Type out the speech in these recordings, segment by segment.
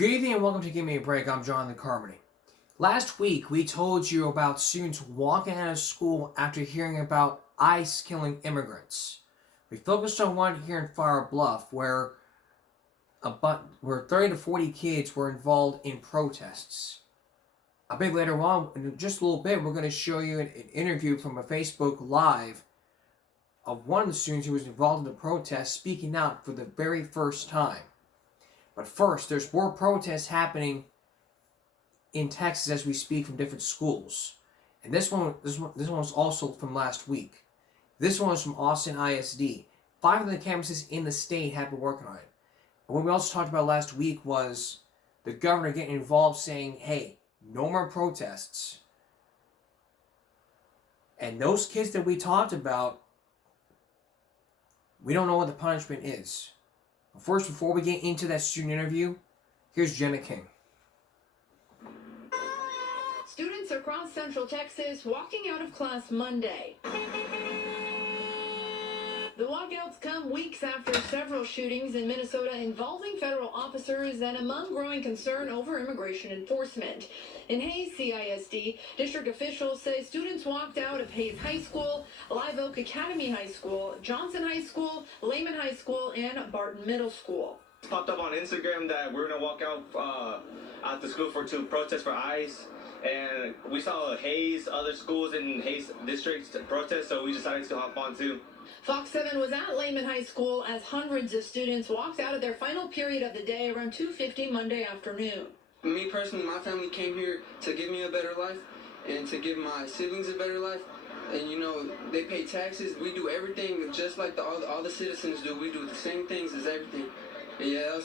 Good evening and welcome to Give Me a Break. I'm Jonathan Carmody. Last week, we told you about students walking out of school after hearing about ICE killing immigrants. We focused on one here in Fire Bluff where 30 to 40 kids were involved in protests. A bit later on, in just a little bit, we're going to show you an interview from a Facebook Live of one of the students who was involved in the protest speaking out for the very first time. But first, there's more protests happening in Texas as we speak from different schools. And this one was also from last week. This one was from Austin ISD. 5 of the campuses in the state have been working on it. And what we also talked about last week was the governor getting involved saying, hey, no more protests. And those kids that we talked about, we don't know what the punishment is. But first, before we get into that student interview, here's Jenna King. Students across Central Texas walking out of class Monday. The walkouts come weeks after several shootings in Minnesota involving federal officers and among growing concern over immigration enforcement. In Hayes CISD, district officials say students walked out of Hayes High School, Live Oak Academy High School, Johnson High School, Lehman High School, and Barton Middle School. It popped up on Instagram that we're gonna walk out the school to protest for ICE. And we saw Hayes, other schools in Hayes districts protest, so we decided to hop on too. Fox 7 was at Lehman High School as hundreds of students walked out of their final period of the day around 2:50 Monday afternoon. Me personally, my family came here to give me a better life and to give my siblings a better life. And they pay taxes. We do everything just like all the citizens do. We do the same things as everything. And yeah,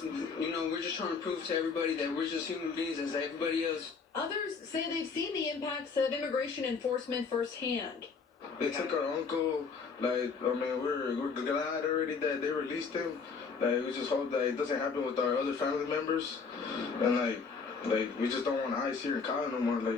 we're just trying to prove to everybody that we're just human beings as everybody else. Others say they've seen the impacts of immigration enforcement firsthand. They took our uncle, we're glad already that they released him. We just hope that it doesn't happen with our other family members. And we just don't want ICE here in Kyle no more.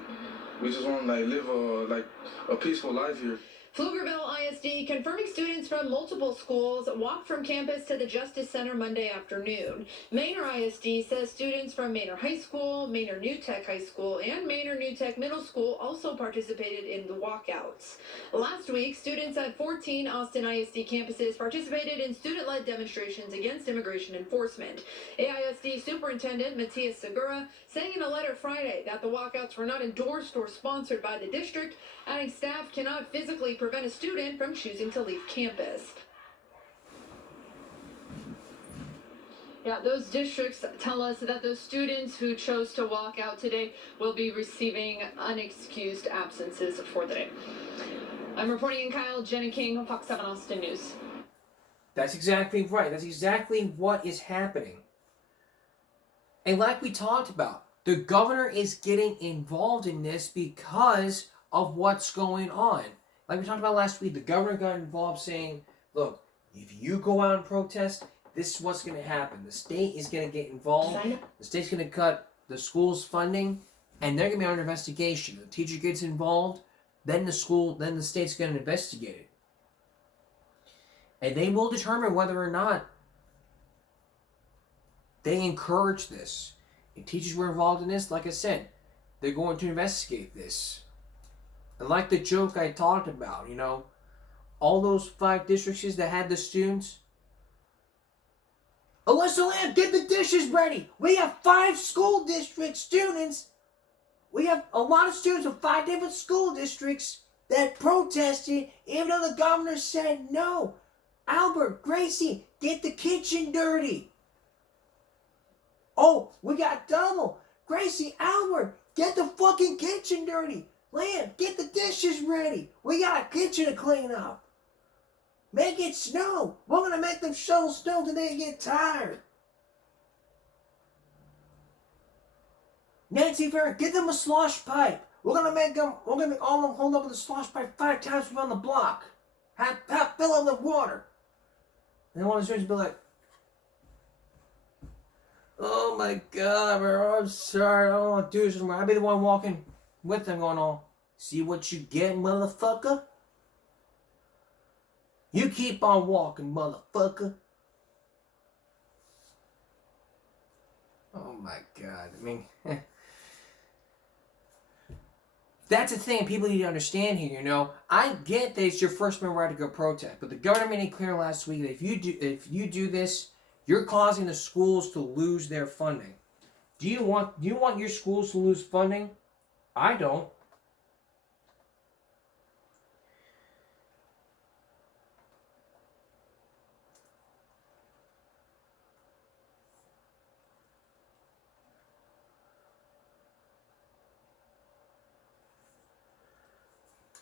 We just want to live a peaceful life here. Pflugerville ISD confirming students from multiple schools walked from campus to the Justice Center Monday afternoon. Manor ISD says students from Manor High School, Manor New Tech High School, and Manor New Tech Middle School also participated in the walkouts. Last week, students at 14 Austin ISD campuses participated in student-led demonstrations against immigration enforcement. AISD Superintendent Matias Segura saying in a letter Friday that the walkouts were not endorsed or sponsored by the district, adding staff cannot physically prevent a student from choosing to leave campus. Yeah, those districts tell us that those students who chose to walk out today will be receiving unexcused absences for the day. I'm reporting in Kyle, Jenna King, Fox 7 Austin News. That's exactly right. That's exactly what is happening. And like we talked about, the governor is getting involved in this because of what's going on. Like we talked about last week, the governor got involved saying, look, if you go out and protest, this is what's going to happen. The state is going to get involved. The state's going to cut the school's funding, and they're going to be under investigation. The teacher gets involved, then the state's going to investigate it. And they will determine whether or not they encourage this. If teachers were involved in this, like I said, they're going to investigate this. And like the joke I talked about, all those 5 districts that had the students. Alyssa Lamb, get the dishes ready. We have 5 school district students. We have a lot of students from 5 different school districts that protested, even though the governor said no. Albert, Gracie, get the kitchen dirty. Oh, we got double. Gracie, Albert, get the fucking kitchen dirty. Lamb, get the dishes ready. We got a kitchen to clean up. Make it snow. We're going to make them shovel snow till they get tired. Nancy Fair, get them a slosh pipe. We're going to make all of them hold up with a slosh pipe 5 times around the block. Fill them with water. And then one of the students will be like, oh my God, bro, I'm sorry. I don't want to do this anymore. I'll be the one walking with them going on. See what you get, motherfucker? You keep on walking, motherfucker. Oh my God. I mean, that's the thing people need to understand here, you know. I get that it's your First Amendment right to go protest, but the government made clear last week that if you do this, you're causing the schools to lose their funding. Do you want your schools to lose funding? I don't.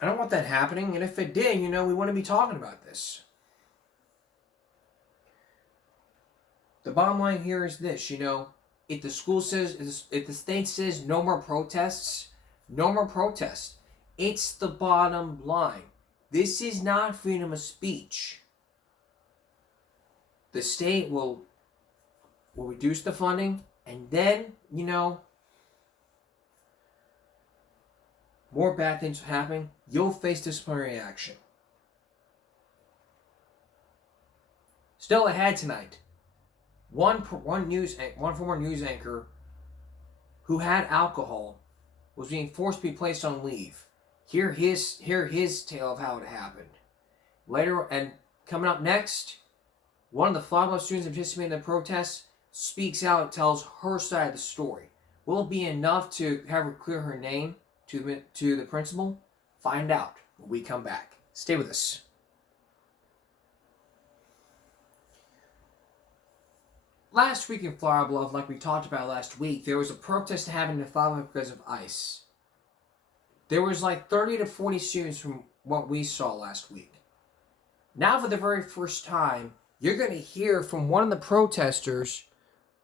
I don't want that happening, and if it did, you know, we wouldn't be talking about this. The bottom line here is this, you know, if the school says, if the state says no more protests, no more protests. It's the bottom line. This is not freedom of speech. The state will reduce the funding, and then, you know, more bad things will happen. You'll face disciplinary action. Still ahead tonight, one former news anchor who had alcohol was being forced to be placed on leave. Hear his tale of how it happened. Later, and coming up next, one of the Flower Bluff students participating in the protest speaks out, tells her side of the story. Will it be enough to have her clear her name to the principal? Find out when we come back. Stay with us. Last week in Flower Bluff, like we talked about last week, there was a protest happening in Flower Bluff because of ICE. There was like 30 to 40 students from what we saw last week. Now for the very first time, you're going to hear from one of the protesters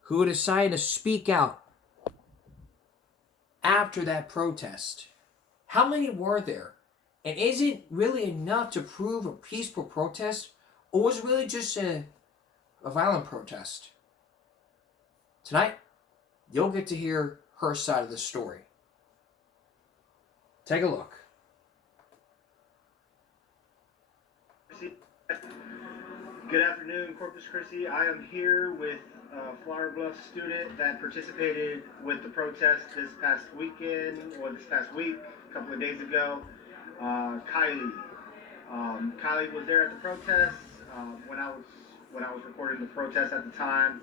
who decided to speak out after that protest. How many were there? And is it really enough to prove a peaceful protest? Or was it really just a violent protest? Tonight, you'll get to hear her side of the story. Take a look. Good afternoon, Corpus Christi. I am here with a Flower Bluff student that participated with the protest this past weekend, or this past week, a couple of days ago. Kylie. Kylie was there at the protest when I was recording the protest at the time,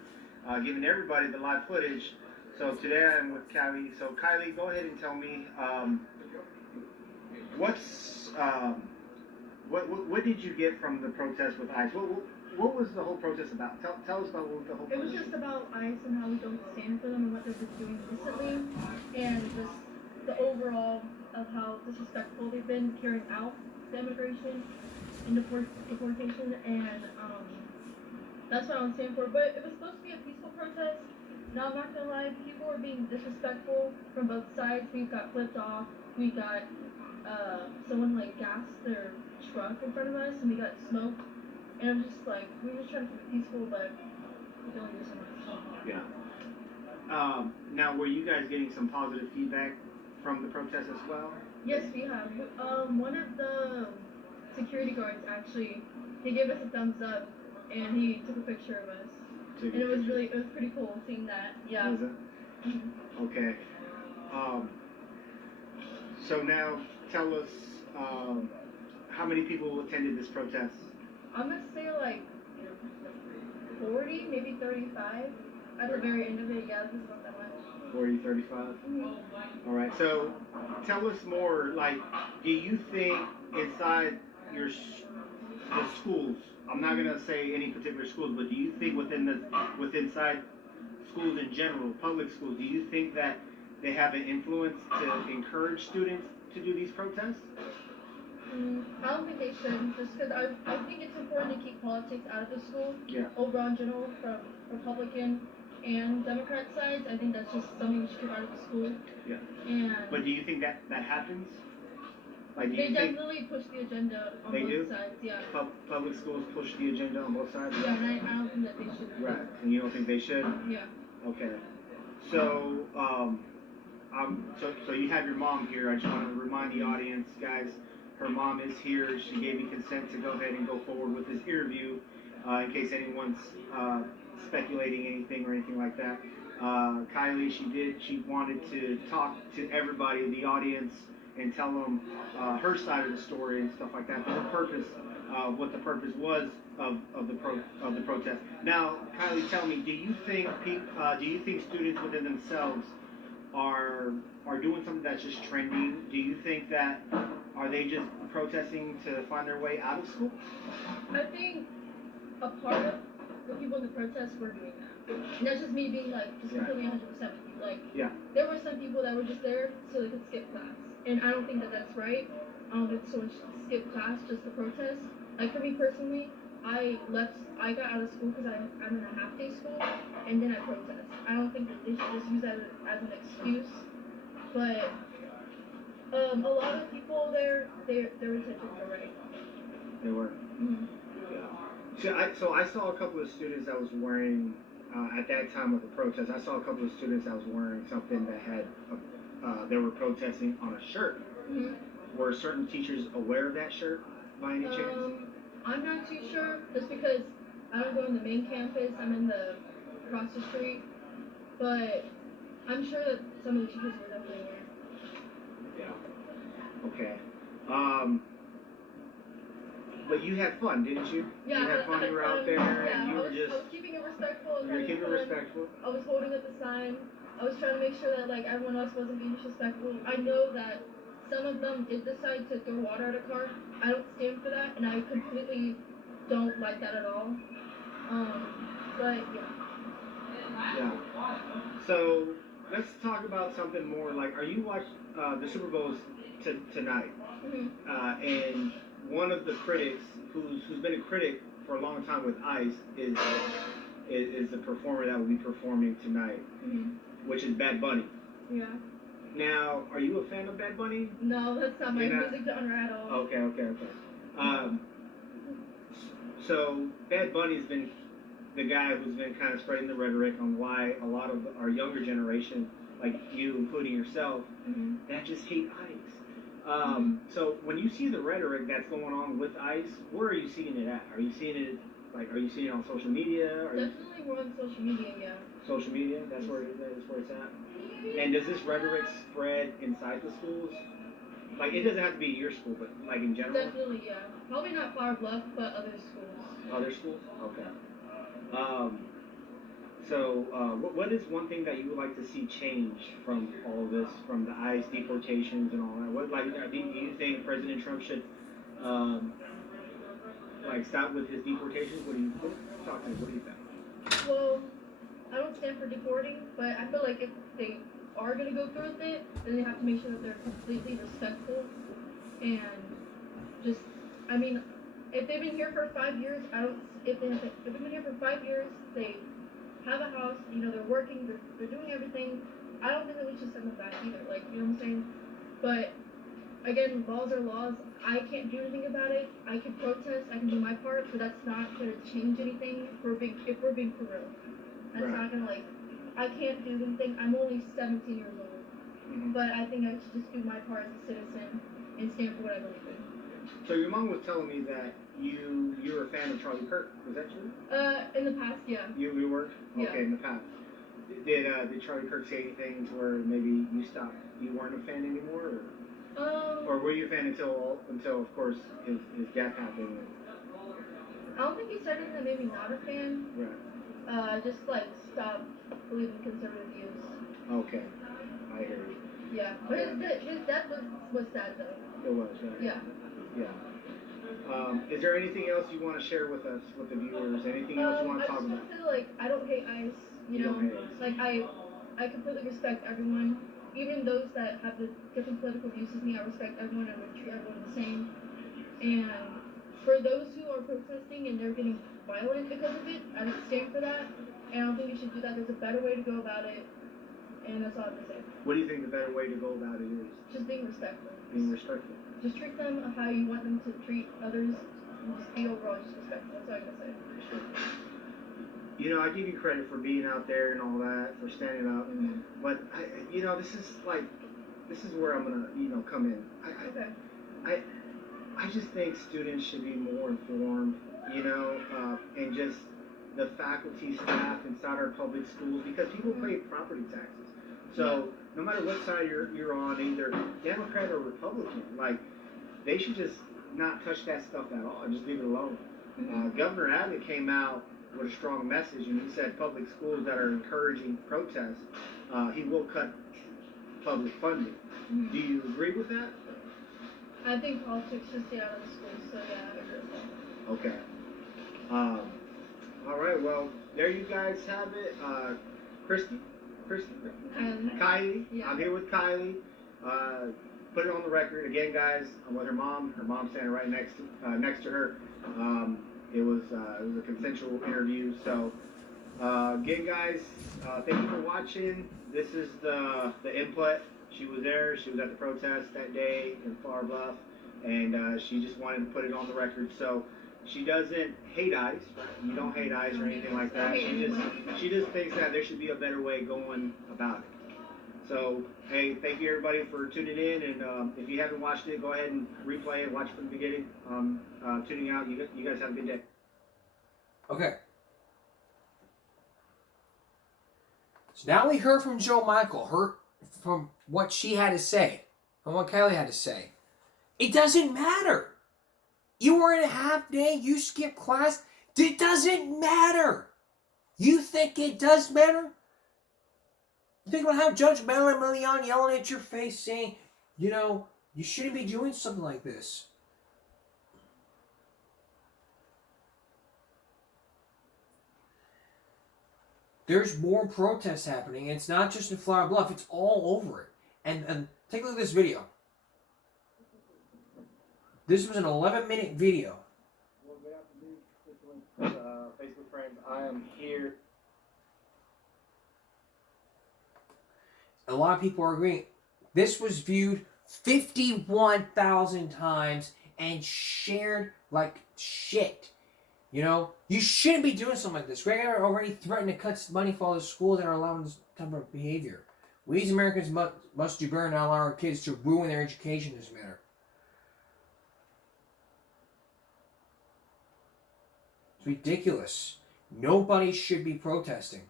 giving everybody the live footage. So today I'm with Kylie. So Kylie, go ahead and tell me what did you get from the protest with ICE? What was the whole protest about? Tell us about what the whole protest was. It was just about ICE and how we don't stand for them and what they're just doing recently, and just the overall of how disrespectful they've been carrying out the immigration and deportation, and that's what I'm standing for. But it was supposed to be a peaceful protest. Now I'm not gonna lie, people were being disrespectful from both sides. We got flipped off. We got someone like gassed their truck in front of us, and we got smoked. And I'm just like, we were just trying to keep it peaceful, but we can only do so much. Yeah. Now, were you guys getting some positive feedback from the protest as well? Yes, we have. One of the security guards actually, he gave us a thumbs up, and he took a picture of us. And it was pretty cool seeing that. Yeah. Was it? Mm-hmm. Okay. So now, tell us how many people attended this protest? I'm gonna say like 40, maybe 35. At the very end of it, yeah, this is not that much. 40, 35? Mm-hmm. All right, so tell us more, like, do you think inside the schools, I'm not gonna say any particular schools, but do you think inside schools in general, public schools, do you think that they have an influence to encourage students to do these protests? I don't think they should, just because I think it's important to keep politics out of the school. Yeah. Overall, in general, from Republican and Democrat sides, I think that's just something we should keep out of the school. Yeah. And But do you think that happens? Like, they definitely push the agenda on both sides, yeah. Public schools push the agenda on both sides? Yeah, and I don't think that they should. Right, and you don't think they should? Yeah. Okay. So, so you have your mom here. I just want to remind the audience, guys, her mom is here. She gave me consent to go ahead and go forward with this interview in case anyone's speculating anything or anything like that. Kylie, she wanted to talk to everybody, the audience, and tell them her side of the story and stuff like that. But the purpose, what the purpose was of the protest. Now, Kylie, tell me, do you think students within themselves are doing something that's just trending? Do you think that are they just protesting to find their way out of school? I think a part of the people in the protests were doing that. And that's just me being like, just completely 100% with you. Like, Yeah. there were some people that were just there so they could skip class. And I don't think that that's right. I don't think someone should skip class just to protest. Like, for me personally, I got out of school because I'm in a half-day school, and then I protest. I don't think that they should just use that as an excuse. But, a lot of people there, their intentions were right. They were. Mm-hmm. So I saw a couple of students that was wearing, at that time of the protest, I saw a couple of students that was wearing something that had, they were protesting on a shirt. Mm-hmm. Were certain teachers aware of that shirt by any chance? I'm not too sure, just because I don't go in the main campus, I'm in the across the street, but I'm sure that some of the teachers were definitely aware. Yeah. Okay. But you had fun, didn't you? Yeah, you had fun. You were out there, yeah, and you were just. I was keeping it respectful. And You were having keeping fun. respectful. I was holding up the sign. I was trying to make sure that like everyone else wasn't being disrespectful. I know that some of them did decide to throw water at a car. I don't stand for that, and I completely don't like that at all. But yeah. Yeah. So let's talk about something more. Like, are you watching the Super Bowls tonight? Mm-hmm. And one of the critics, who's been a critic for a long time with ICE, is the performer that will be performing tonight, Mm-hmm. which is Bad Bunny. Yeah. Now, are you a fan of Bad Bunny? No, that's not my You're not? music genre at all. Okay. So Bad Bunny's been the guy who's been kind of spreading the rhetoric on why a lot of our younger generation, like you, including yourself, Mm-hmm. that just hate ICE. So when you see the rhetoric that's going on with ICE, where are you seeing it at? Are you seeing it on social media? Definitely more on social media, yeah. Social media? That's where it's at. And does this rhetoric spread inside the schools? Like, it doesn't have to be your school, but like in general. Definitely, yeah. Probably not Flower Bluff, but other schools. Other schools? Okay. What is one thing that you would like to see change from all of this, from the ICE deportations and all that? Do you think President Trump should, stop with his deportations? Talk to me. What do you think? Well, I don't stand for deporting, but I feel like if they are going to go through with it, then they have to make sure that they're completely respectful and just, I mean, if they've been here for 5 years, if they've been here for 5 years, they have a house, they're working, they're doing everything, I don't think that we should send them back either, like, you know what I'm saying? But, again, laws are laws. I can't do anything about it. I can protest, I can do my part, but that's not going to change anything if we're being for real. That's Right. not going to, I can't do anything. I'm only 17 years old. Mm-hmm. But I think I should just do my part as a citizen and stand for what I believe in. So your mom was telling me that you're a fan of Charlie Kirk. Was that true? In the past, yeah. You were? Yeah. Okay, in the past. Did Charlie Kirk say anything to where maybe you weren't a fan anymore, or were you a fan until of course his death happened? I don't think he said anything that made me not a fan. Right. Just stop believing conservative views. Okay, I hear you. Yeah, but his death was sad though. It was, right? Yeah. Yeah. Is there anything else you want to share with us, with the viewers? Anything else you want to talk about? I just want to say, I don't hate ICE, You don't hate ICE. I completely respect everyone, even those that have the different political views as me. I respect everyone and would treat everyone the same. And for those who are protesting and they're getting violent because of it, I don't stand for that, and I don't think you should do that. There's a better way to go about it, and that's all I have to say. What do you think the better way to go about it is? Just being respectful. Being respectful. Just treat them how you want them to treat others, and just be overall just respectful. That's all I gotta say. I give you credit for being out there and all that, for standing up. Mm-hmm. But this is where I'm gonna, come in. Okay. I just think students should be more informed, and just the faculty, staff inside our public schools because people pay property taxes. So no matter what side you're on, either Democrat or Republican, like they should just not touch that stuff at all and just leave it alone. Governor Abbott came out with a strong message, and he said public schools that are encouraging protests, he will cut public funding. Do you agree with that? I think politics should stay out of the schools, so yeah, I agree with that. Okay. All right. Well, there you guys have it. Christy, Kylie. Yeah. I'm here with Kylie. Put it on the record again, guys. I'm with her mom. Her mom's standing right next to her. It was a consensual interview. So again, guys, thank you for watching. This is the input. She was there. She was at the protest that day in Flower Bluff, and she just wanted to put it on the record. So she doesn't hate ICE. Right? You don't hate ICE or anything like that. She just thinks that there should be a better way going about it. So, hey, thank you everybody for tuning in, and if you haven't watched it, go ahead and replay it, watch from the beginning. Tuning out, you guys have a good day. Okay. So now we heard from Joe Michael, heard from what she had to say, and what Kylie had to say. It doesn't matter. You were in a half day, you skipped class. It doesn't matter. You think it does matter? Think about how Judge Marilyn Milian yelling at your face saying, you know, you shouldn't be doing something like this. There's more protests happening, and it's not just in Flower Bluff, it's all over it. And take a look at this video. This was an 11-minute video. Well, good afternoon, Facebook friends. I am here. A lot of people are agreeing. This was viewed 51,000 times and shared like shit. You know, you shouldn't be doing something like this. Greg Abbott already threatened to cut money for all the schools that are allowing this type of behavior. We as Americans must do better and not allow our kids to ruin their education in this manner. It's ridiculous. Nobody should be protesting.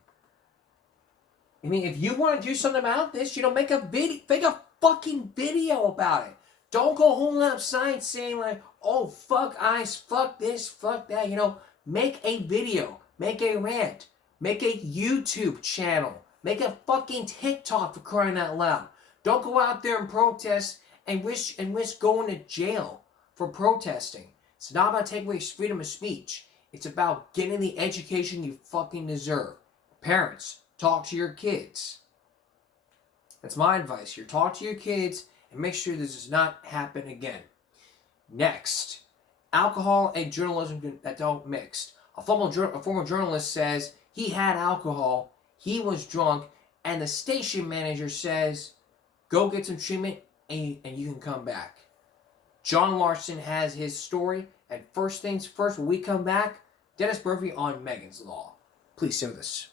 I mean, if you want to do something about this, you know, make a fucking video about it. Don't go holding up signs saying like, oh, fuck ICE, fuck this, fuck that. You know, make a video, make a rant, make a YouTube channel, make a fucking TikTok for crying out loud. Don't go out there and protest and risk going to jail for protesting. It's not about taking away freedom of speech. It's about getting the education you fucking deserve. Parents, talk to your kids. That's my advice here. Talk to your kids and make sure this does not happen again. Next, alcohol and journalism that don't mix. A former journalist says he had alcohol, he was drunk, and the station manager says, go get some treatment and you can come back. John Larson has his story, and first things first, when we come back, Dennis Murphy on Megan's Law. Please stay with us.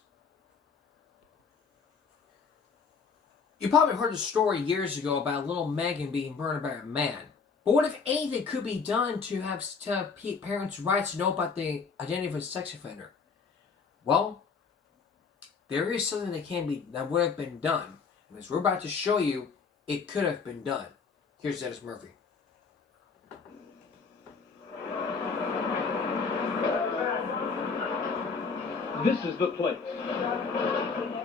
You probably heard the story years ago about little Megan being burned by a man. But what if anything could be done to have parents' rights to know about the identity of a sex offender? Well, there is something that would have been done. And as we're about to show you, it could have been done. Here's Dennis Murphy. This is the place.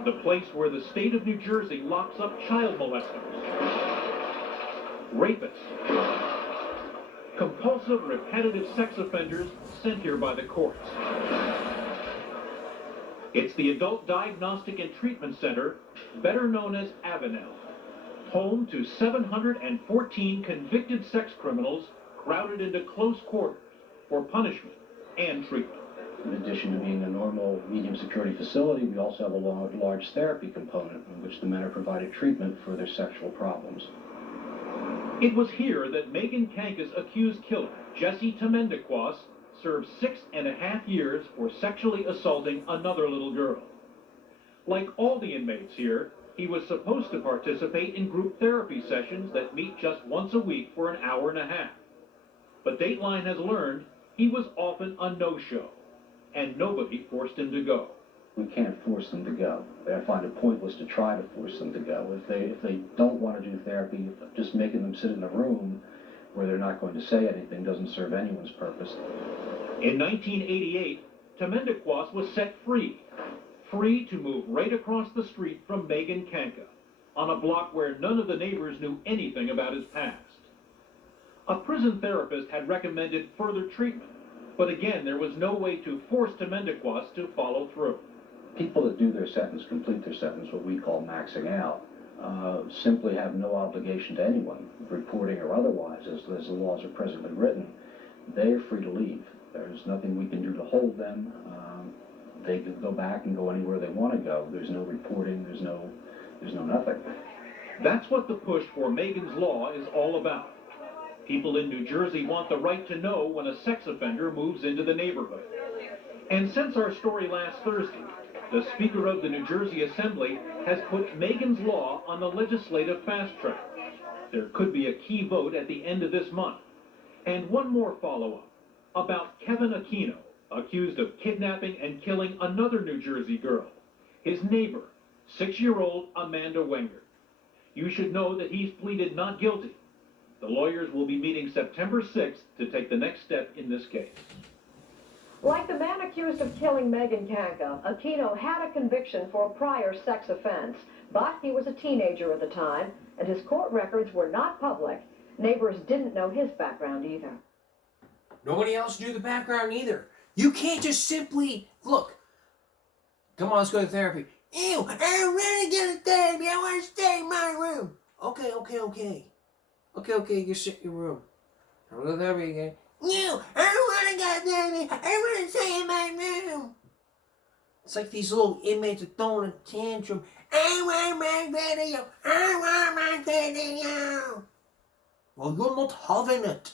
The place where the state of New Jersey locks up child molesters, rapists, compulsive, repetitive sex offenders sent here by the courts. It's the Adult Diagnostic and Treatment Center, better known as Avenel, home to 714 convicted sex criminals crowded into close quarters for punishment and treatment. In addition to being a normal medium security facility, we also have a large therapy component in which the men are provided treatment for their sexual problems. It was here that Megan Kanka's accused killer, Jesse Temendekwas, served 6.5 years for sexually assaulting another little girl. Like all the inmates here, he was supposed to participate in group therapy sessions that meet just once a week for an hour and a half. But Dateline has learned he was often a no-show. and nobody forced him to go. We can't force them to go. I find it pointless to try to force them to go. If they don't want to do therapy, just making them sit in a room where they're not going to say anything doesn't serve anyone's purpose. In 1988, Temendekwas was set free to move right across the street from Megan Kanka, on a block where none of the neighbors knew anything about his past. A prison therapist had recommended further treatment, but again, there was no way to force Temendekwas to follow through. People that do their sentence, complete their sentence, what we call maxing out, simply have no obligation to anyone, reporting or otherwise, as the laws are presently written. They are free to leave. There's nothing we can do to hold them. They can go back and go anywhere they want to go. There's no reporting, there's no nothing. That's what the push for Megan's Law is all about. People in New Jersey want the right to know when a sex offender moves into the neighborhood. And since our story last Thursday, the Speaker of the New Jersey Assembly has put Megan's Law on the legislative fast track. There could be a key vote at the end of this month. And one more follow-up about Kevin Aquino, accused of kidnapping and killing another New Jersey girl, his neighbor, 6-year-old Amanda Wenger. You should know that he's pleaded not guilty. The lawyers will be meeting September 6th to take the next step in this case. Like the man accused of killing Megan Kanka, Aquino had a conviction for a prior sex offense, but he was a teenager at the time, and his court records were not public. Neighbors didn't know his background either. Nobody else knew the background either. You can't just simply, look, come on, let's go to therapy. Ew, I don't want to go to therapy. I want to stay in my room. Okay. Okay, you sit in your room. I'll go to therapy again. No, I don't want to go to therapy. I want to stay in my room. It's like these little inmates are throwing a tantrum. I want my video. I want my video. Well, you're not having it.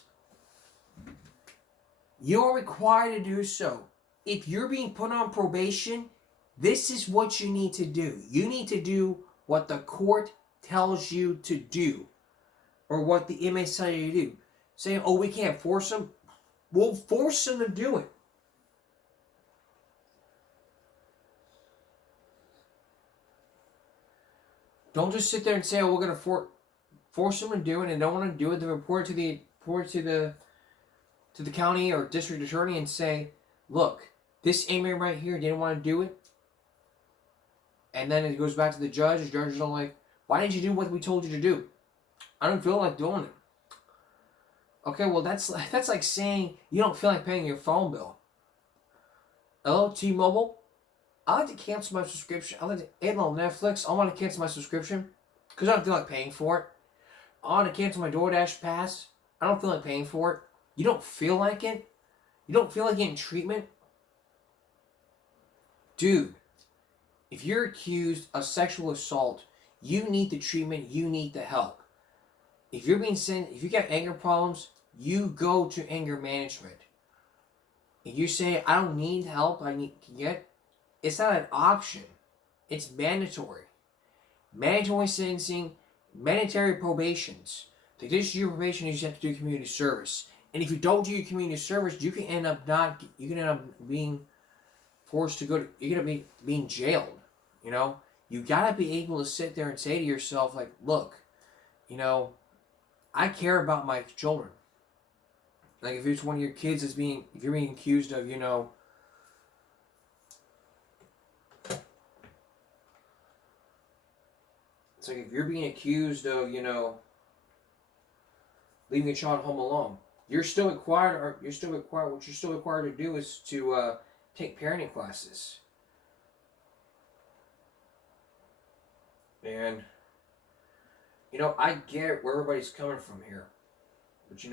You're required to do so. If you're being put on probation, this is what you need to do. You need to do what the court tells you to do, or what the inmates tell you to do. Saying, oh, we can't force them. We'll force them to do it. Don't just sit there and say, oh, we're going to force them to do it, and don't want to do it. Then report to the county or district attorney and say, look, this inmate right here didn't want to do it. And then it goes back to the judge. The judge is all like, why didn't you do what we told you to do? I don't feel like doing it. Okay, well, that's like saying you don't feel like paying your phone bill. Hello, T-Mobile? I like to cancel my subscription. I like to add on Netflix. I want to cancel my subscription because I don't feel like paying for it. I want to cancel my DoorDash pass. I don't feel like paying for it. You don't feel like it? You don't feel like getting treatment? Dude, if you're accused of sexual assault, you need the treatment, you need the help. If you're being sent, if you got anger problems, you go to anger management. If you say, I don't need help, it's not an option. It's mandatory. Mandatory sentencing, mandatory probations. To discharge your probation, you just have to do community service. And if you don't do your community service, you can end up being forced to you're gonna be being jailed. You know, you gotta be able to sit there and say to yourself, like, look, I care about my children. Like, if it's one of your kids if you're being accused of, it's like if you're being accused of, leaving a child home alone, what you're still required to do is to take parenting classes. And I get where everybody's coming from here. But in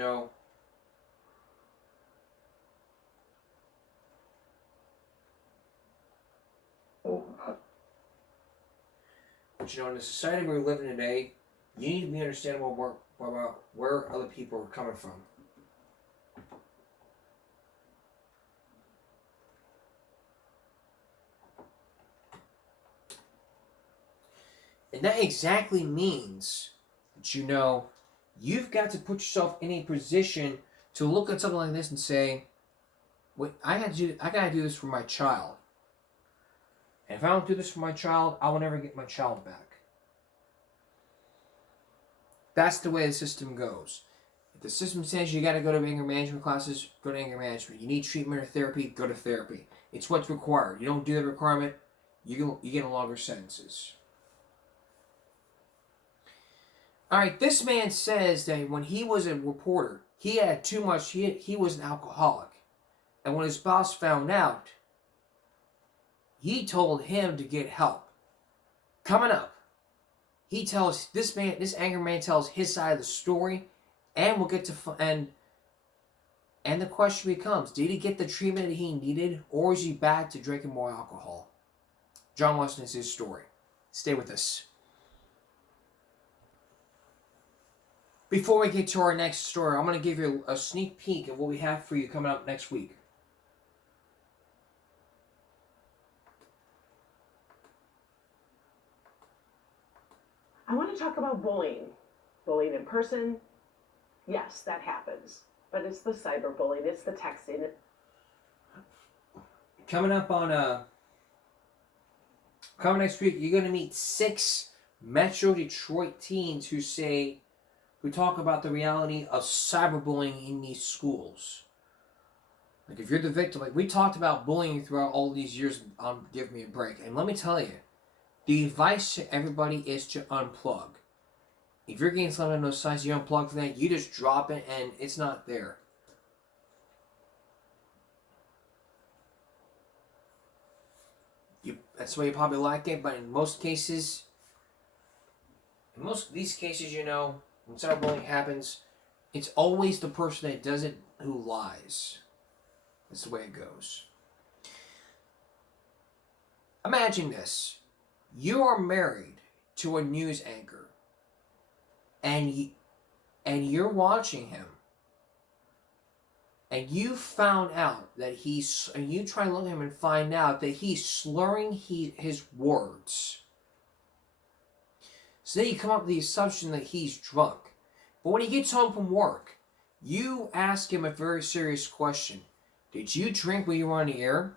the society we're living today, you need to be understandable about where other people are coming from. And that exactly means that you've got to put yourself in a position to look at something like this and say, I gotta do this for my child. And if I don't do this for my child, I will never get my child back. That's the way the system goes. If the system says you gotta go to anger management classes, go to anger management. You need treatment or therapy, go to therapy. It's what's required. You don't do the requirement, you get longer sentences. Alright, this man says that when he was a reporter, he had too much, he was an alcoholic. And when his boss found out, he told him to get help. Coming up, he tells this angry man tells his side of the story, and we'll get to and the question becomes: did he get the treatment that he needed, or is he back to drinking more alcohol? John Watson is his story. Stay with us. Before we get to our next story, I'm going to give you a sneak peek of what we have for you coming up next week. I want to talk about bullying. Bullying in person, yes, that happens. But it's the cyberbullying, it's the texting. Coming up on coming next week, you're going to meet 6 Metro Detroit teens who talk about the reality of cyberbullying in these schools. Like, if you're the victim, like we talked about bullying throughout all these years on Give Me a Break, and let me tell you, the advice to everybody is to unplug. If you're getting something on those sites, you unplug from that, you just drop it and it's not there. That's why you probably like it, but in most of these cases, you know, when cyberbullying happens, it's always the person that does it who lies. That's the way it goes. Imagine this. You are married to a news anchor, and you're watching him, and you found out that you try to look at him and find out that he's slurring his words. So then you come up with the assumption that he's drunk. But when he gets home from work, you ask him a very serious question. Did you drink when you were on the air?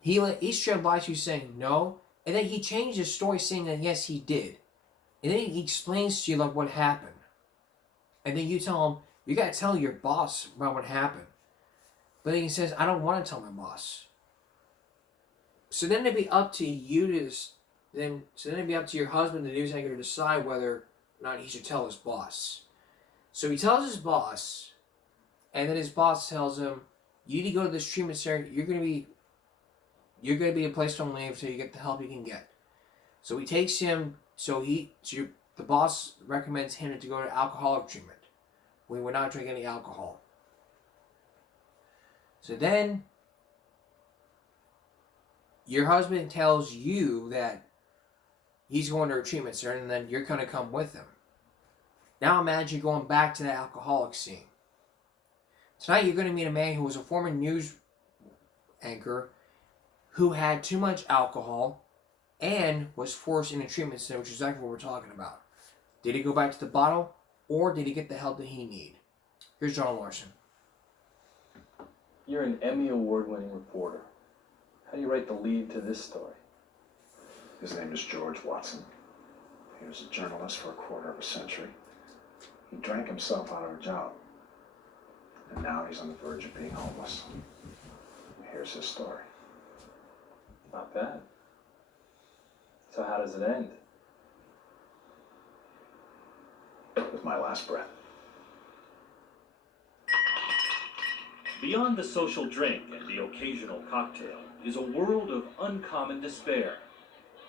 He straight up lies to you saying no, and then he changed his story saying that yes, he did. And then he explains to you like what happened. And then you tell him, you gotta tell your boss about what happened. But then he says, I don't want to tell my boss. So then it'd be up to you then it'd be up to your husband, the news anchor, to decide whether or not he should tell his boss. So he tells his boss, and then his boss tells him, you need to go to this treatment center. You're gonna be in place on leave until you get the help you can get. So he takes him. The boss recommends him to go to alcoholic treatment. We would not drink any alcohol. So then, your husband tells you that he's going to a treatment center, and then you're going to come with him. Now imagine going back to the alcoholic scene. Tonight you're going to meet a man who was a former news anchor who had too much alcohol and was forced in a treatment center, which is exactly what we're talking about. Did he go back to the bottle, or did he get the help that he needed? Here's John Larson. You're an Emmy Award-winning reporter. How do you write the lead to this story? His name is George Watson. He was a journalist for a quarter of a century. He drank himself out of a job. And now he's on the verge of being homeless. Here's his story. Not bad. So how does it end? With my last breath. Beyond the social drink and the occasional cocktail is a world of uncommon despair.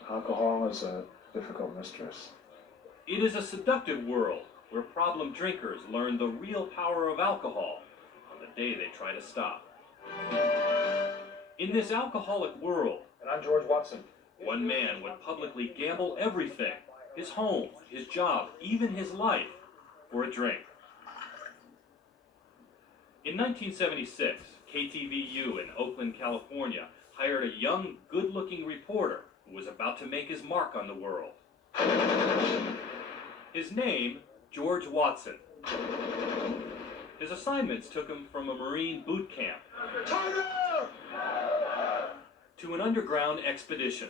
Alcohol is a difficult mistress. It is a seductive world where problem drinkers learn the real power of alcohol on the day they try to stop. In this alcoholic world, And I'm George Watson. one man would publicly gamble everything, his home, his job, even his life, for a drink. In 1976, KTVU in Oakland, California, hired a young, good-looking reporter who was about to make his mark on the world. His name, George Watson. His assignments took him from a Marine boot camp to an underground expedition.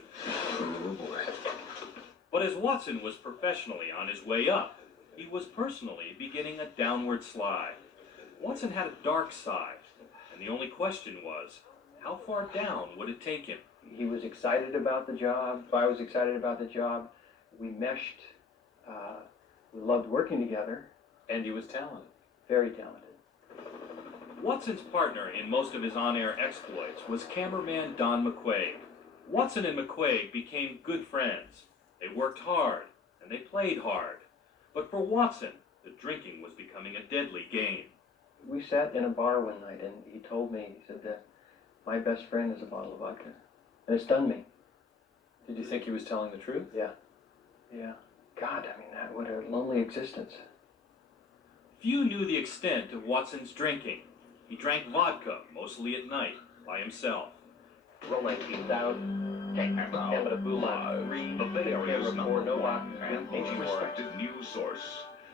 But as Watson was professionally on his way up, he was personally beginning a downward slide. Watson had a dark side, and the only question was, how far down would it take him? He was excited about the job. I was excited about the job. We meshed. We loved working together. And he was talented. Very talented. Watson's partner in most of his on-air exploits was cameraman Don McQuaig. Watson and McQuaig became good friends. They worked hard, and they played hard. But for Watson, the drinking was becoming a deadly game. We sat in a bar one night, and he told me, he said that my best friend is a bottle of vodka. And it stunned me. Did you think he was telling the truth? Yeah. Yeah. God, I mean, what a lonely existence. Few knew the extent of Watson's drinking. He drank vodka, mostly at night, by himself. Roll 19,000. Camera Bula, The Bay Area's number no one and most respected news source.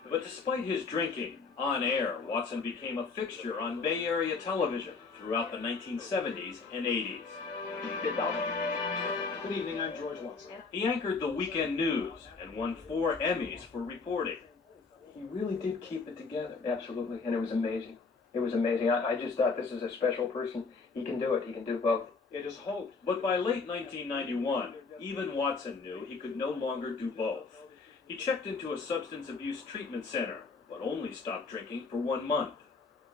But despite his drinking, on air, Watson became a fixture on Bay Area television throughout the 1970s and 80s. Good evening, I'm George Watson. He anchored the weekend news and won 4 Emmys for reporting. He really did keep it together. Absolutely, and it was amazing. It was amazing. I just thought this is a special person. He can do it. He can do both. It is hoped. But by late 1991, even Watson knew he could no longer do both. He checked into a substance abuse treatment center, but only stopped drinking for 1 month.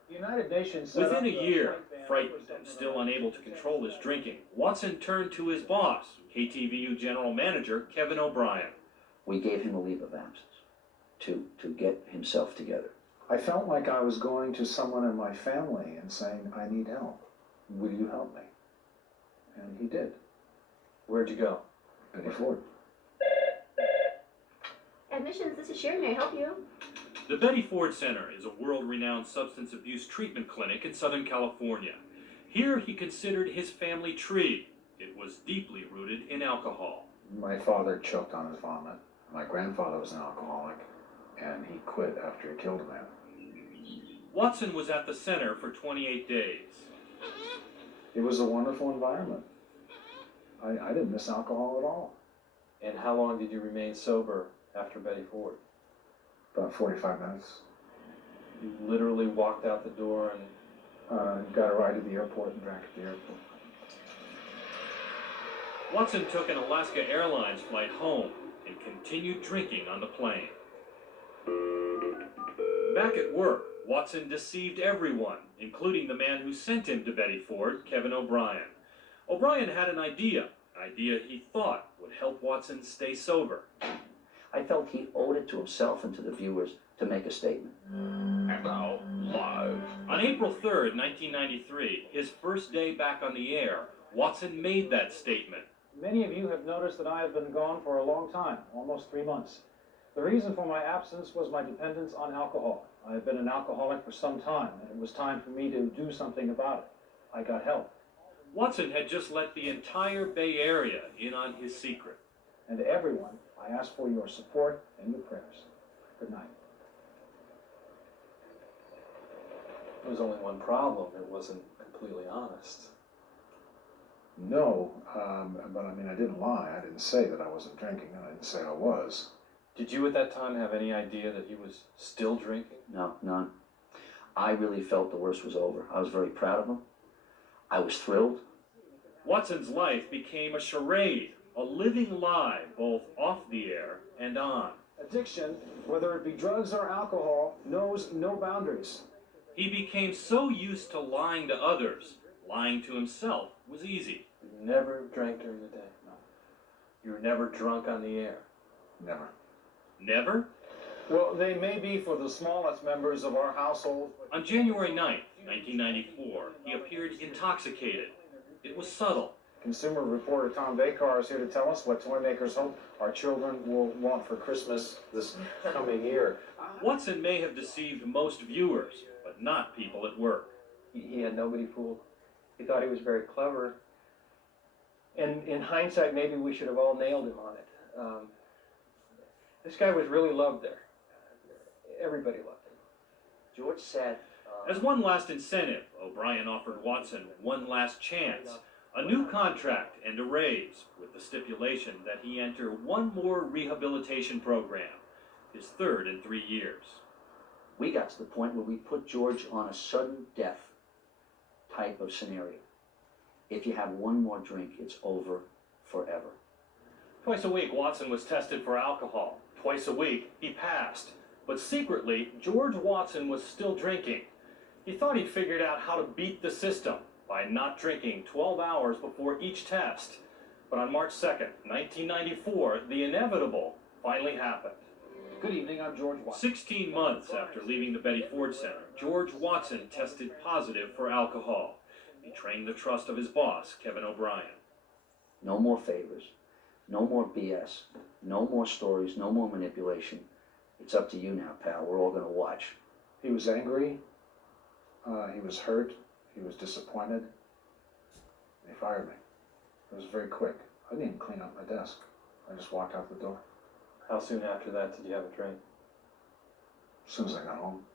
The United Nations Within a year, frightened and still unable to control his drinking, Watson turned to his boss, KTVU general manager Kevin O'Brien. We gave him a leave of absence to get himself together. I felt like I was going to someone in my family and saying, I need help. Will you help me? And he did. Where'd you go? Betty Ford. Admissions, this is Sherry. May I help you? The Betty Ford Center is a world-renowned substance abuse treatment clinic in Southern California. Here he considered his family tree. It was deeply rooted in alcohol. My father choked on his vomit. My grandfather was an alcoholic, and he quit after he killed a man. Watson was at the center for 28 days. It was a wonderful environment. I didn't miss alcohol at all. And how long did you remain sober after Betty Ford? About 45 minutes. You literally walked out the door and... got a ride to the airport and drank at the airport. Watson took an Alaska Airlines flight home and continued drinking on the plane. Back at work, Watson deceived everyone, including the man who sent him to Betty Ford, Kevin O'Brien. O'Brien had an idea he thought would help Watson stay sober. I felt he owed it to himself and to the viewers to make a statement. And now, live. On April 3rd, 1993, his first day back on the air, Watson made that statement. Many of you have noticed that I have been gone for a long time, almost 3 months. The reason for my absence was my dependence on alcohol. I have been an alcoholic for some time, and it was time for me to do something about it. I got help. Watson had just let the entire Bay Area in on his secret. And to everyone, I ask for your support and your prayers. Good night. There was only one problem. It wasn't completely honest. No, but I mean, I didn't lie. I didn't say that I wasn't drinking, and I didn't say I was. Did you at that time have any idea that he was still drinking? No, none. I really felt the worst was over. I was very proud of him. I was thrilled. Watson's life became a charade, a living lie, both off the air and on. Addiction, whether it be drugs or alcohol, knows no boundaries. He became so used to lying to others, lying to himself was easy. You never drank during the day? No. You were never drunk on the air? Never. Never? Well, they may be for the smallest members of our household. On January 9th, 1994, he appeared intoxicated. It was subtle. Consumer reporter Tom Bakar is here to tell us what toy makers hope our children will want for Christmas this coming year. Watson may have deceived most viewers, but not people at work. He had nobody fooled. He thought he was very clever. And in hindsight, maybe we should have all nailed him on it. This guy was really loved there. Everybody loved him. George sat As one last incentive, O'Brien offered Watson one last chance, a new contract and a raise, with the stipulation that he enter one more rehabilitation program, his third in 3 years. We got to the point where we put George on a sudden death type of scenario. If you have one more drink, it's over forever. Twice a week, Watson was tested for alcohol. Twice a week, he passed. But secretly, George Watson was still drinking. He thought he'd figured out how to beat the system by not drinking 12 hours before each test. But on March 2nd, 1994, the inevitable finally happened. Good evening, I'm George Watson. 16 months after leaving the Betty Ford Center, George Watson tested positive for alcohol. He trained the trust of his boss, Kevin O'Brien. No more favors, no more BS, no more stories, no more manipulation. It's up to you now, pal. We're all going to watch. He was angry, he was hurt, he was disappointed. They fired me. It was very quick. I didn't even clean up my desk. I just walked out the door. How soon after that did you have a drink? As soon as I got home.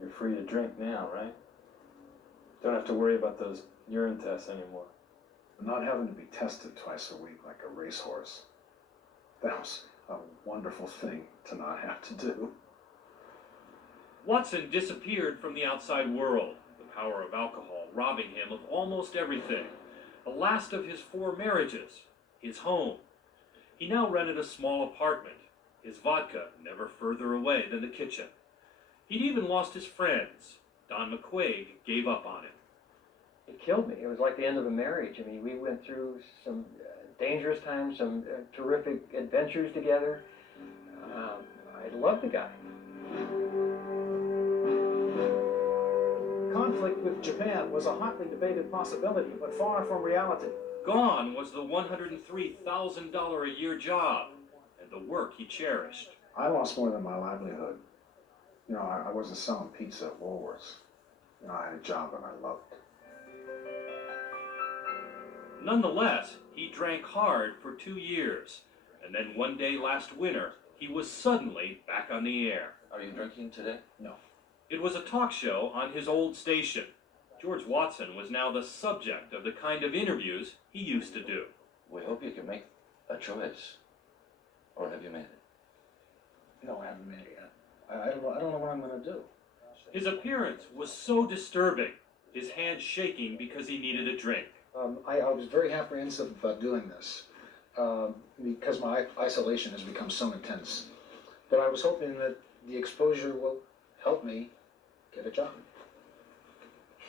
You're free to drink now, right? Don't have to worry about those urine tests anymore. Not having to be tested twice a week like a racehorse. That was a wonderful thing to not have to do. Watson disappeared from the outside world, the power of alcohol robbing him of almost everything. The last of his 4 marriages, his home. He now rented a small apartment, his vodka never further away than the kitchen. He'd even lost his friends. Don McQuaig gave up on him. It killed me. It was like the end of a marriage. I mean, we went through some dangerous times, some terrific adventures together. I loved the guy. Conflict with Japan was a hotly debated possibility, but far from reality. Gone was the $103,000 a year job and the work he cherished. I lost more than my livelihood. You know, I wasn't selling pizza at Woolworths. You know, I had a job that I loved. Nonetheless, he drank hard for 2 years, and then one day last winter, he was suddenly back on the air. Are you drinking today? No. It was a talk show on his old station. George Watson was now the subject of the kind of interviews he used to do. We hope you can make a choice. Or have you made it? No, I haven't made it yet. I don't know what I'm going to do. His appearance was so disturbing, his hands shaking because he needed a drink. I was very apprehensive about doing this because my isolation has become so intense. But I was hoping that the exposure will help me get a job.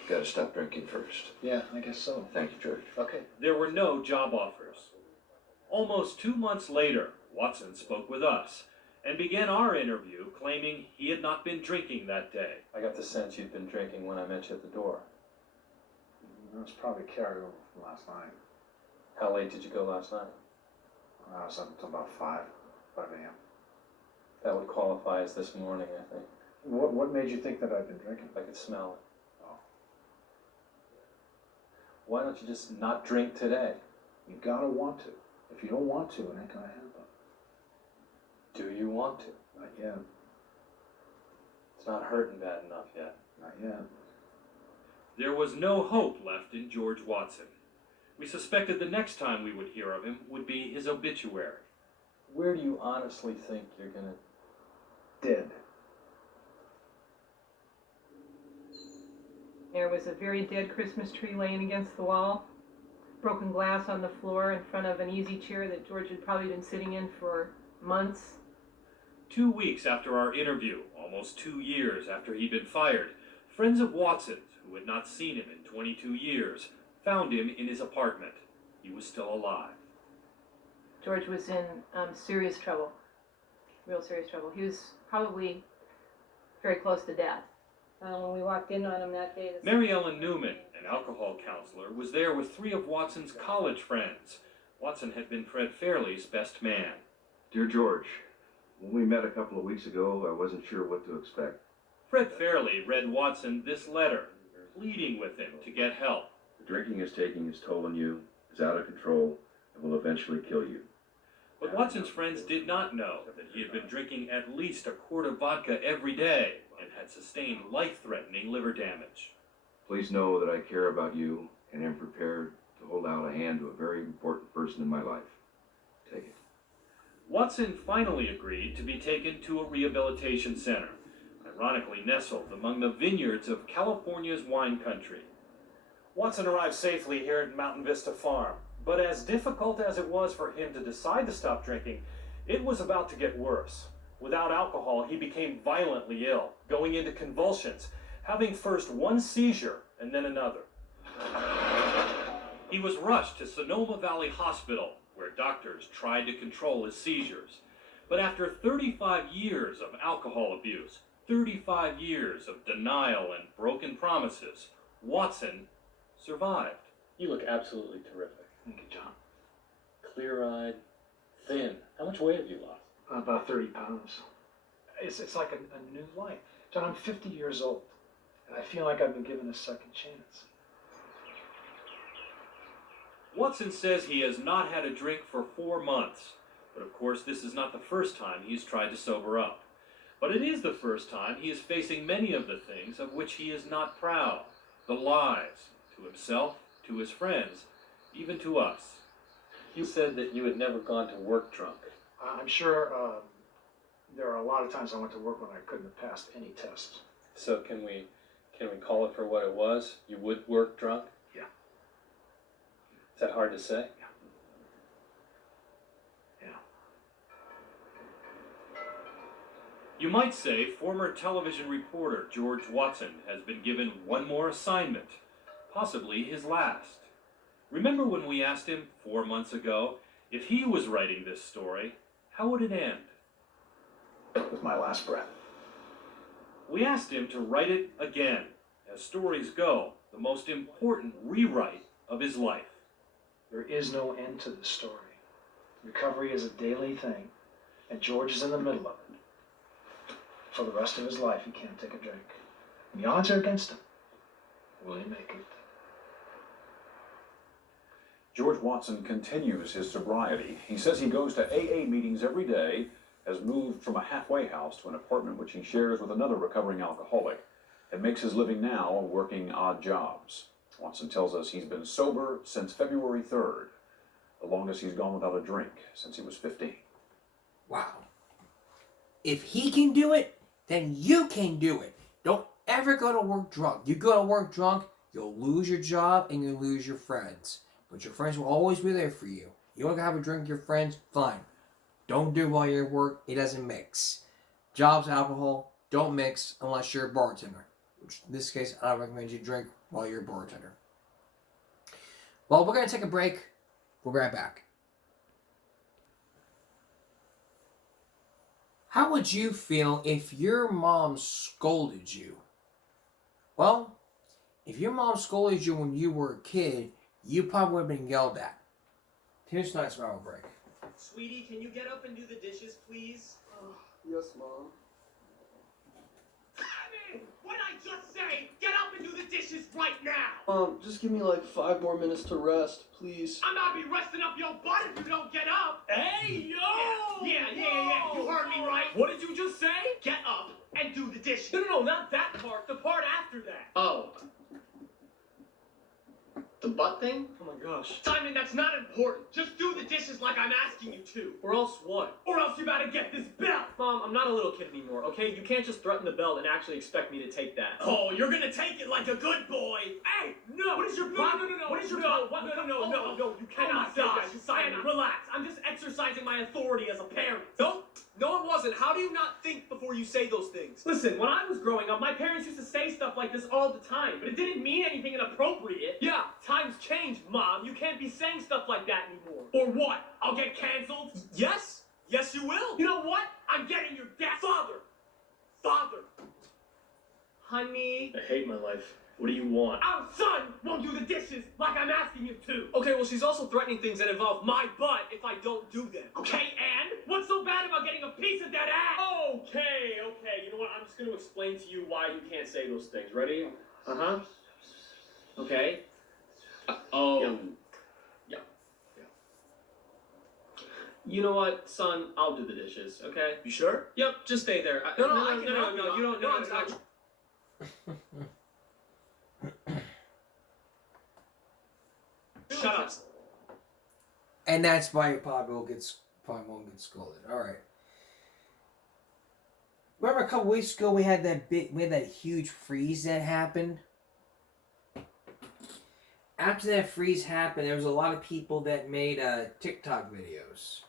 Got to stop drinking first. Yeah, I guess so. Thank you, George. Okay. There were no job offers. Almost 2 months later, Watson spoke with us and began our interview claiming he had not been drinking that day. I got the sense you'd been drinking when I met you at the door. It was probably carried over from last night. How late did you go last night? I was up until about 5 a.m. That would qualify as this morning, I think. What made you think that I'd been drinking? I could smell it. Oh. Why don't you just not drink today? You gotta want to. If you don't want to, it ain't gonna happen. Do you want to? Not yet. It's not hurting bad enough yet. Not yet. There was no hope left in George Watson. We suspected the next time we would hear of him would be his obituary. Where do you honestly think you're gonna... Dead. There was a very dead Christmas tree laying against the wall. Broken glass on the floor in front of an easy chair that George had probably been sitting in for months. 2 weeks after our interview, almost 2 years after he'd been fired, friends of Watson's, who had not seen him in 22 years, found him in his apartment. He was still alive. George was in serious trouble, real serious trouble. He was probably very close to death. When we walked in on him that day... Mary Ellen Newman, an alcohol counselor, was there with 3 of Watson's college friends. Watson had been Fred Fairley's best man. Dear George, when we met a couple of weeks ago, I wasn't sure what to expect. Fred Fairley read Watson this letter, pleading with him to get help. The drinking is taking its toll on you, is out of control, and will eventually kill you. But Watson's friends did not know that he had been drinking at least a quart of vodka every day and had sustained life-threatening liver damage. Please know that I care about you and am prepared to hold out a hand to a very important person in my life. Take it. Watson finally agreed to be taken to a rehabilitation center, ironically nestled among the vineyards of California's wine country. Watson arrived safely here at Mountain Vista Farm, but as difficult as it was for him to decide to stop drinking, it was about to get worse. Without alcohol, he became violently ill, going into convulsions, having first one seizure and then another. He was rushed to Sonoma Valley Hospital, where doctors tried to control his seizures. But after 35 years of alcohol abuse, 35 years of denial and broken promises, Watson survived. You look absolutely terrific. Thank you, John. Clear-eyed, thin. How much weight have you lost? About 30 pounds. It's like a new life. John, I'm 50 years old, and I feel like I've been given a second chance. Watson says he has not had a drink for 4 months, but of course this is not the first time he's tried to sober up. But it is the first time he is facing many of the things of which he is not proud. The lies, to himself, to his friends, even to us. You said that you had never gone to work drunk. I'm sure there are a lot of times I went to work when I couldn't have passed any tests. So can we call it for what it was? You would work drunk? Yeah. Is that hard to say? Yeah. You might say former television reporter George Watson has been given one more assignment, possibly his last. Remember when we asked him 4 months ago if he was writing this story, how would it end? With my last breath. We asked him to write it again. As stories go, the most important rewrite of his life. There is no end to this story. Recovery is a daily thing, and George is in the middle of it. For the rest of his life, he can't take a drink. And the odds are against him. Will he make it? George Watson continues his sobriety. He says he goes to AA meetings every day, has moved from a halfway house to an apartment which he shares with another recovering alcoholic, and makes his living now working odd jobs. Watson tells us he's been sober since February 3rd, the longest he's gone without a drink since he was 15. Wow. If he can do it, then you can do it. Don't ever go to work drunk. You go to work drunk, you'll lose your job and you'll lose your friends. But your friends will always be there for you. You want to have a drink with your friends? Fine. Don't do it while you're at work. It doesn't mix. Jobs, alcohol, don't mix unless you're a bartender. Which in this case, I don't recommend you drink while you're a bartender. Well, we're going to take a break. We'll be right back. How would you feel if your mom scolded you? Well, if your mom scolded you when you were a kid, you probably would have been yelled at. Here's tonight's viral break. Sweetie, can you get up and do the dishes, please? Yes, Mom. What did I just say? Get up and do the dishes right now! Mom, just give me like 5 more minutes to rest, please. I'm not be resting up your butt if you don't get up! Hey, yo! Yeah. You heard me right. What did you just say? Get up and do the dishes. No, not that part. The part after that. Oh. The butt thing? Oh my gosh. Simon, that's not important. Just do the dishes like I'm asking you to. Or else what? Or else you gotta get this belt. Mom, I'm not a little kid anymore, okay? You can't just threaten the belt and actually expect me to take that. Oh, you're gonna take it like a good boy. Hey, no. What is your problem? No. What is your problem? No. You cannot say that. Simon, relax. I'm just exercising my authority as a parent. No, it wasn't. How do you not think before you say those things? Listen, when I was growing up, my parents used to say stuff like this all the time, but it didn't mean anything inappropriate. Yeah, times changed, Mom. You can't be saying stuff like that anymore. Or what? I'll get canceled? Yes, you will. You know what? I'm getting your dad. Father. Honey. I hate my life. What do you want? Our son won't do the dishes like I'm asking him to. Okay, well, she's also threatening things that involve my butt if I don't do them. Okay, and? What's so bad about getting a piece of that ass? Okay. You know what? I'm just going to explain to you why you can't say those things. Ready? Uh-huh. Okay. Yeah. You know what, son? I'll do the dishes, okay? You sure? Yep, just stay there. No, I can help you. You don't. No, Shut up. And that's why you probably won't get scolded. All right. Remember a couple weeks ago we had that huge freeze that happened. After that freeze happened, there was a lot of people that made TikTok videos.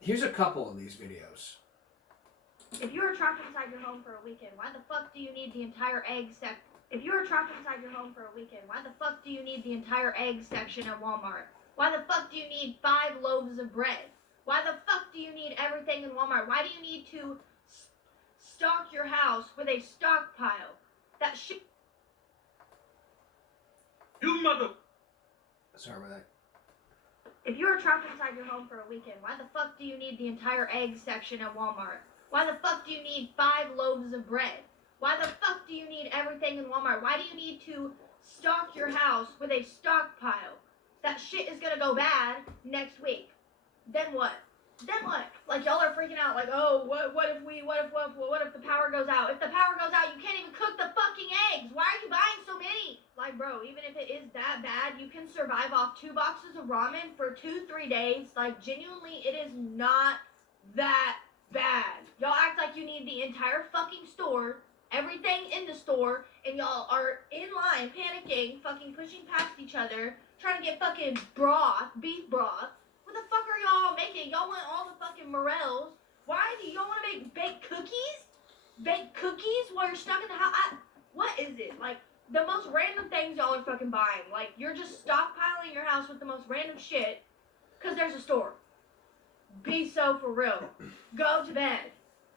Here's a couple of these videos. If you were trapped inside your home for a weekend, why the fuck do you need the entire egg section? If you were trapped inside your home for a weekend, why the fuck do you need the entire egg section at Walmart? Why the fuck do you need 5 loaves of bread? Why the fuck do you need everything in Walmart? Why do you need to stock your house with a stockpile? That shit. You mother. Sorry about that. If you were trapped inside your home for a weekend, why the fuck do you need the entire egg section at Walmart? Why the fuck do you need 5 loaves of bread? Why the fuck do you need everything in Walmart? Why do you need to stock your house with a stockpile? That shit is gonna go bad next week. Then what? Then what? Like, y'all are freaking out like, oh, what if the power goes out? If the power goes out, you can't even cook the fucking eggs. Why are you buying so many? Like, bro, even if it is that bad, you can survive off 2 boxes of ramen for 2-3 days. Like, genuinely, it is not that bad. Y'all act like you need the entire fucking store, everything in the store, and y'all are in line, panicking, fucking pushing past each other, trying to get fucking broth, beef broth. What the fuck are y'all making? Y'all want all the fucking morels. Why do y'all want to make baked cookies? Baked cookies while you're stuck in the house? What is it? Like, the most random things y'all are fucking buying. Like, you're just stockpiling your house with the most random shit because there's a store. Be so for real. Go to bed.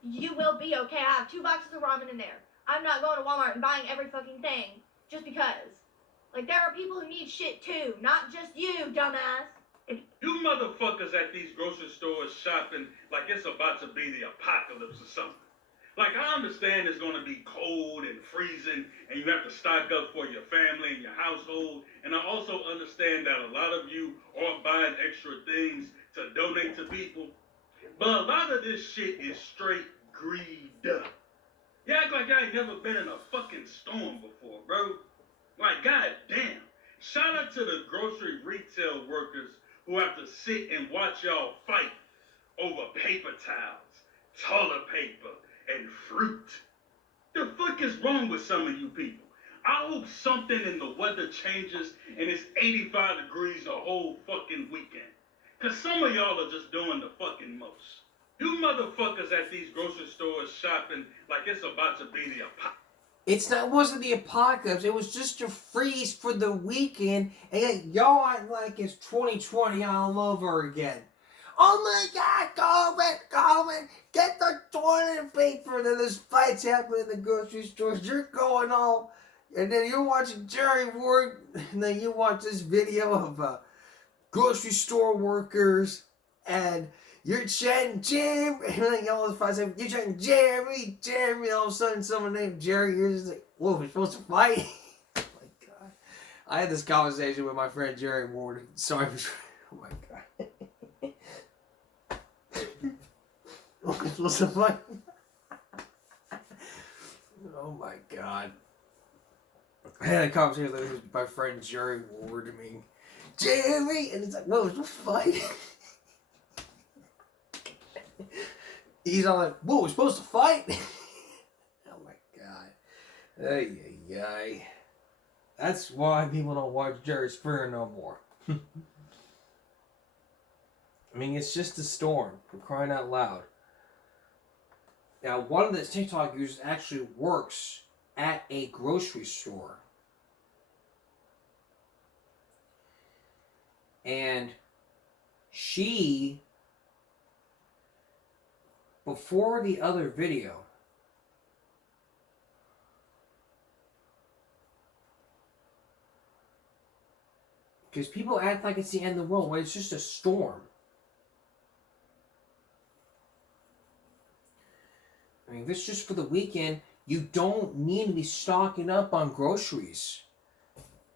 You will be okay. I have 2 boxes of ramen in there. I'm not going to Walmart and buying every fucking thing just because. Like, there are people who need shit too, not just you, dumbass. You motherfuckers at these grocery stores shopping like it's about to be the apocalypse or something. Like, I understand it's going to be cold and freezing and you have to stock up for your family and your household. And I also understand that a lot of you are buying extra things to donate to people. But a lot of this shit is straight greed up. You act like I ain't never been in a fucking storm before, bro. Like, goddamn. Shout out to the grocery retail workers who have to sit and watch y'all fight over paper towels, toilet paper, and fruit. The fuck is wrong with some of you people? I hope something in the weather changes and it's 85 degrees the whole fucking weekend. Cause some of y'all are just doing the fucking most. You motherfuckers at these grocery stores shopping like it's about to be the apocalypse. It wasn't the apocalypse. It was just a freeze for the weekend, and yet y'all act like it's 2020 all over again. Oh my God, COVID, get the toilet paper. Then there's fights happening in the grocery stores. You're going all, and then you're watching Jerry Ward, and then you watch this video of grocery store workers, and you're chatting Jim, and then y'all fight. You're chatting Jeremy. All of a sudden, someone named Jerry. You're just like, whoa, we're supposed to fight. Oh my God! I had this conversation with my friend Jerry Ward. Sorry, oh my God. We're supposed to fight. Oh my God! I had a conversation with my friend Jerry Ward. I mean, Jeremy, and it's like, whoa, we're supposed to fight. He's all like, whoa, we're supposed to fight? Oh my God. Ay. That's why people don't watch Jerry Springer no more. I mean, it's just a storm, for crying out loud. Now, one of the TikTok users actually works at a grocery store. And she, before the other video, because people act like it's the end of the world when it's just a storm. I mean, this is just for the weekend. You don't need to be stocking up on groceries.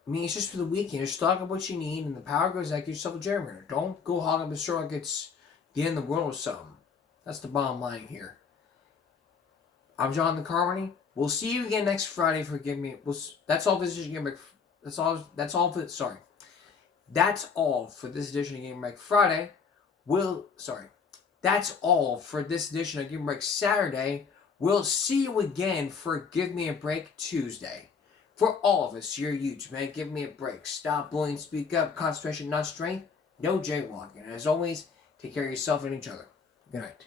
I mean, it's just for the weekend. Just stock up what you need, and the power goes out, get yourself a generator. Don't go hog up the store like it's the end of the world or something. That's the bottom line here. I'm Jonathan Carmody. We'll see you again next Friday for Give Me. That's all for this edition of Game Break. That's all for this edition of Game Break Friday. That's all for this edition of Game Break Saturday. We'll see you again for Give Me a Break Tuesday. For all of us here at YouTube, man, give me a break. Stop bullying, speak up, concentration, not strength. No jaywalking. And as always, take care of yourself and each other. Good night.